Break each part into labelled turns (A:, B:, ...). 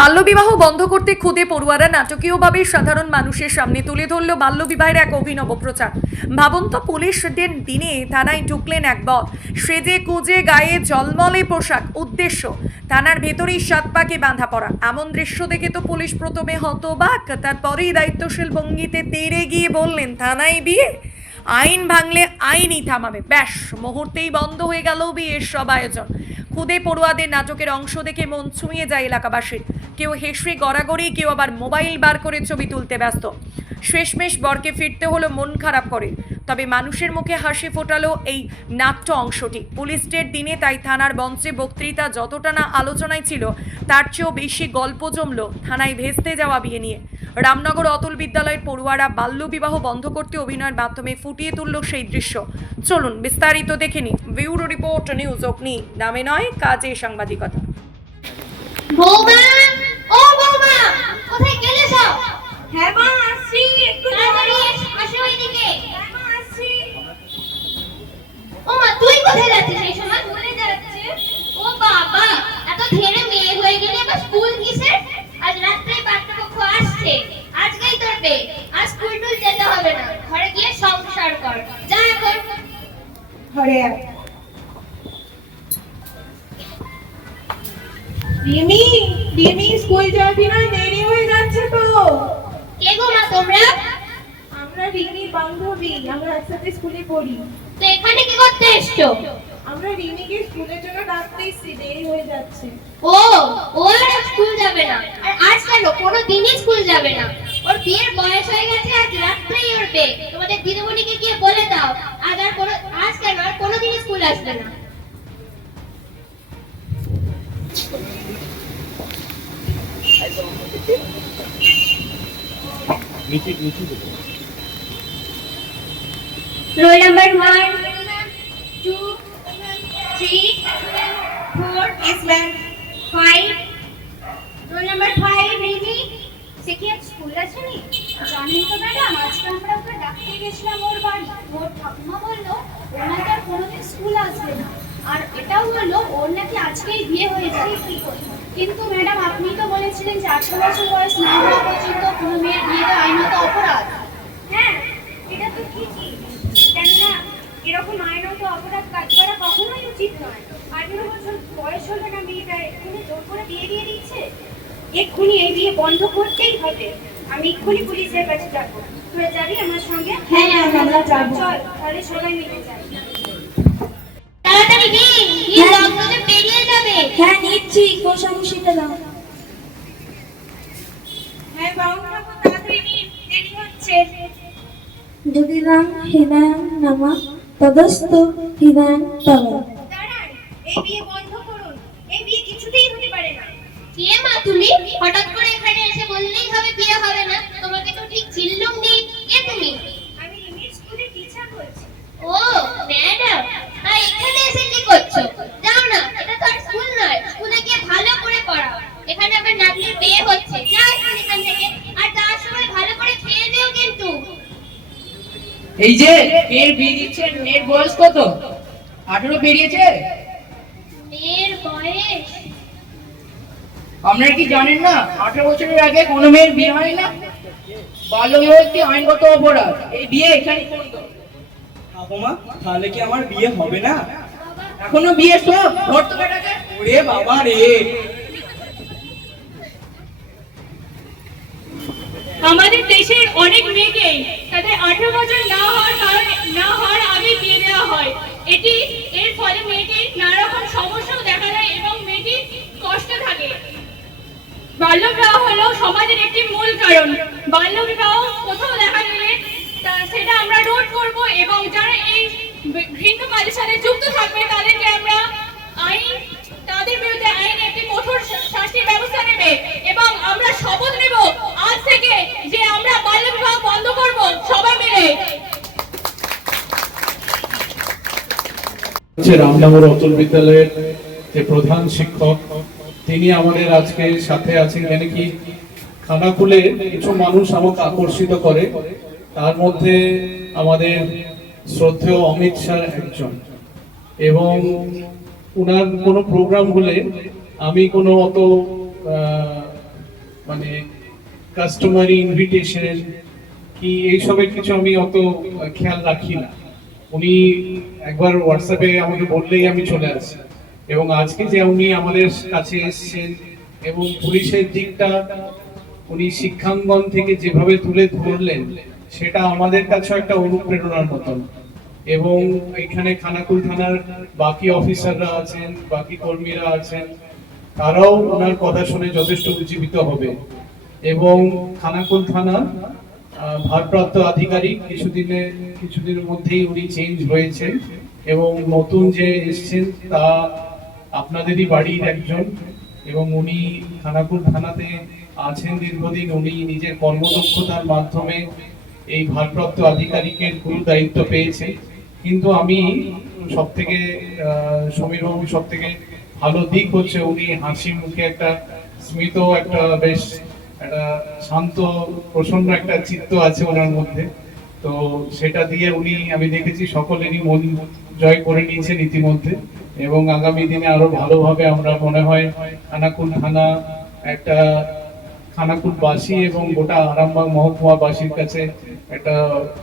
A: বাল্যবিবাহ বন্ধ করতে খুদে পড়ুয়ারা নাটকীয়ভাবে সাধারণ মানুষের সামনে তুলে ধরল বাল্যবিবাহের এক অভিনব প্রচার। ভাবন্ত পুলিশদের দিনে থানায় ঢুকলেন এক বদ সেজে কুজে গায়ে জলমলে পোশাক, উদ্দেশ্য, থানার ভেতরেই সাত পাকে বাঁধা পড়া। এমন দৃশ্য দেখে তো পুলিশ প্রথমে হতবাক, তারপরেই দায়িত্বশীল ভঙ্গিতে তেড়ে গিয়ে বললেন, থানায় বিয়ে? আইন ভাঙলে আইনই থামাবে। ব্যাস, মুহূর্তেই বন্ধ হয়ে গেল বিয়ের সব আয়োজন। খুদে পড়ুয়াদের নাটকের অংশ দেখে মন ছুঁয়ে যায় এলাকাবাসীর। কেউ হেসে গড়াগড়ি, কেউ আবার মোবাইল বার করে ছবি তুলতে ব্যস্ত। শেষমেশ বরকে ফিরতে হলো মন খারাপ করে। তবে মানুষের মুখে হাসি ফোটালো এই নাট্য অংশটি। পুলিশদের দিনে তাই থানার মঞ্চে বক্তৃতা যতটা না আলোচনায় ছিল, তার চেয়েও বেশি গল্প জমল থানায় ভেস্তে যাওয়া বিয়ে নিয়ে। রামনগর অতুল বিদ্যালয়ের পড়ুয়ারা বাল্যবিবাহ বন্ধ করতে অভিনয়ের মাধ্যমে ফুটিয়ে তুলল সেই দৃশ্য। চলুন বিস্তারিত দেখে নিন ব্যুরো রিপোর্ট নিউজ অগ্নি। নামে নয়, কাজে সাংবাদিকতা
B: বৌমা ও বৌমা কোথায় গেলে সব
C: হ্যাঁ মা আসছি একটু
B: তাড়াতাড়ি এসো, আসো ওইদিকে
C: হ্যাঁ মা আসছি
B: ও মা তুই কোথায় যাচ্ছিস এই সময় ভুলে যাচ্ছে ও বাবা এত ধেরে মেয়ে হয়ে গেলে আবার স্কুল কিসের আজ রাত্রে পাঠ্যপক্ষ আসছে আজকেই তোর বে আজ স্কুল টুল যেতে হবে না ঘরে গিয়ে সংসার কর যা এখন
C: আয়। রিমি রিমি স্কুল যাবি না দেরি হয়ে যাচ্ছে তো।
B: কে গো মা তোমরা?
C: আমরা রিমির বান্ধবী আমরা একসাথে স্কুলে পড়ি।
B: তো এখানে কি করতে এসছো?
C: আমরা রিমিকে স্কুলের জন্য ডাকতে এসেছি দেরি হয়ে যাচ্ছে।
B: ও ও আর স্কুল যাবে না। আর আজ কেন কোনো দিনই স্কুল যাবে না। ওর বিয়ের বয়স হয়ে গেছে আজ রাত্রেই ওর বিয়ে তোমাদের দিদিমণিকে গিয়ে বলে দাও আজ আর কোনো আজ কেন? আর কোনো দিনই স্কুল আসবে না। Roll number one two three four five roll number five সে কি আজ স্কুল আসেনি
D: জানেন তো ম্যাডাম, আজকে আমরা ওকে ডাকতে গেছিলাম ওর বাড়ি। ওর ঠাকুমা বলল, ওর নাকি আর কোনোদিন স্কুল আসবে না। আর এটাও বলল, ওর নাকি আজকেই বিয়ে হয়ে যাবে কিন্তু ম্যাডাম, আপনি তো বলেছিলেন যে আঠারো বছর বয়স না হওয়া পর্যন্ত কোনো মেয়ের বিয়ে দেওয়া আইনত অপরাধ।
C: হ্যাঁ এটা তো ঠিকই। কেননা, এরকম আইনত অপরাধ কাজ করা কখনোই উচিত নয়। আঠেরো বছর বয়স হলো না মেয়েটা এক্ষুনি জোর করে বিয়ে দিয়ে দিচ্ছে। এক্ষুনি এই বিয়ে বন্ধ করতেই হবে। আমি এক্ষুনি পুলিশের কাছে যাব। তুই যাবি আমার সঙ্গে?
D: হ্যাঁ, হ্যাঁ, আমরা যাব।
C: চল তাহলে সবাই মিলে যাই।
B: তাড়াতাড়ি গিয়ে গিয়ে লকডাউনে বেরিয়ে যাবে।
D: হ্যাঁ নিচ্ছি কোষাকুষিতে দাও।
C: হ্যাঁ বাবু ঠাকুর তাড়াতাড়ি নিন, দেরি হচ্ছে।
D: যদিরাম হৃদয়ং নামা তদস্ত হৃদয়ং তব।
C: দাঁড়ান এই বিয়ে বন্ধ করুন এই বিয়ে কিছুতেই হতে পারে না
B: কে মা তুমি? হঠাৎ করে এখানে এসে বললেই হবে বিয়ে হবে না। তোমাকে তো ঠিক চিনলুম নি কে তুমি?
C: আমি ইংলিশ স্কুলে টিচার বলছি।
B: ও ম্যাডাম। তা এখানে এসে কি করছ? যাও না এটা তো আর স্কুল নয়। স্কুলে গিয়ে ভালো করে পড়াও। এখানে আবার নাতনির বিয়ে হচ্ছে। যাও এখন এখান থেকে। আর যাওয়ার সময় ভালো করে খেয়ে দিও কিন্তু।
E: এই যে মেয়ের বিয়ে দিচ্ছেন মেয়ের বয়স কত? আঠেরো পেরিয়েছে?
B: মেয়ের বয়স?
E: আপনারা কি জানেন না আঠারো বছরের আগে কোনো মেয়ের বিয়ে হয় না? বাল্য বিবাহ একটি আইনগত অপরাধ এই বিয়ে এখানে
F: ঠাকুমা তাহলে কি আমার বিয়ে হবে না?
E: এখনও বিয়ে সব বেটাকে
F: ওরে বাবা রে।
G: আমাদের দেশের অনেক মেয়েকে তাদের আঠারো বছর না হওয়ার কারণে না হওয়ার আগে বিয়ে দেওয়া হয়। এটি এর ফলে মেয়েটির নানা রকম সমস্যাও দেখা দেয় এবং বাল্যবিবাহ হলো সমাজের একটি মূল কারণ। বাল্যবিবাহ কোথাও দেখা গেলে সেটা আমরা রোধ করব এবং যারা এই ভিন্ন কাজের সাথে যুক্ত থাকবে, তাদেরকে আমরা আইন, তাদের বিরুদ্ধে আইন একটি কঠোর শাস্তির ব্যবস্থা নেবে এবং আমরা শপথ নেব আজ থেকে যে আমরা বাল্যবিবাহ বন্ধ করব সবাই মিলে।
H: রামনগর অতুল বিদ্যালয়ের যে প্রধান শিক্ষক তিনি আমাদের আজকে সাথে আছেন। কেন কি, খানাকুলে কিছু মানুষ আমাকে আকর্ষিত করে। তার মধ্যে আমাদের শ্রদ্ধেয় অমিত স্যার একজন। এবং ওনার কোনো প্রোগ্রাম হলে আমি কোনো অত মানে কাস্টমারি ইনভিটেশন কি এইসবের কিছু আমি অত খেয়াল রাখি না। উনি একবার হোয়াটসঅ্যাপে আমাকে বললেই আমি চলে আসি। এবং আজকে যে উনি আমাদের কাছে এসেছেন এবং পুলিশের দিকটা উনি শিক্ষাঙ্গন থেকে যেভাবে তুলে ধরলেন, সেটা আমাদের কাছে একটা অনুপ্রেরণার মতন। এবং এখানে খানাকুল থানার বাকি অফিসাররা আছেন, বাকি কর্মীরা আছেন, তারাও ওনার কথা শুনে যথেষ্ট উজ্জীবিত হবে। এবং খানাকুল থানা ভারপ্রাপ্ত আধিকারিক কিছুদিনে, কিছুদিনের মধ্যেই উনি চেঞ্জ হয়েছে এবং নতুন যে এসছেন, তা আপনাদেরই বাড়ির একজন এবং উনি খানাকুল থানাতে আছেন দীর্ঘদিন, উনি নিজের কর্মদক্ষতার মাধ্যমে এই ভারপ্রাপ্ত আধিকারিকের গুরু দায়িত্ব পেয়েছে। কিন্তু আমি সব থেকে সমীর বাবু সব থেকে ভালো দিক হচ্ছে উনি হাসি মুখে একটা স্মিত, একটা বেশ, একটা শান্ত, প্রসন্ন একটা চিত্ত আছে ওনার মধ্যে। তো সেটা দিয়ে উনি, আমি দেখেছি, সকলেরই মন জয় করে নিয়েছেন ইতিমধ্যে। এবং আগামী দিনে আরও ভালোভাবে আমরা মনে হয় খানাকুল থানা একটা খানাকুলবাসী এবং গোটা আরামবাগ মহকুমাবাসীর কাছে একটা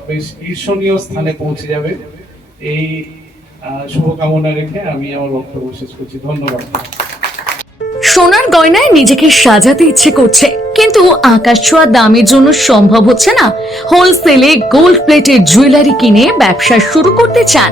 H: বেশ ঈর্ষণীয় স্থানে পৌঁছে যাবে। এই শুভকামনা রেখে আমি আমার বক্তব্য শেষ করছি। ধন্যবাদ।
I: সোনার গয়নায় নিজেকে সাজাতে ইচ্ছে করছে, কিন্তু আকাশ ছোঁয়া দামের জন্য সম্ভব হচ্ছে না। হোলসেলে গোল্ড প্লেটের জুয়েলারি কিনে ব্যবসা শুরু করতে চান।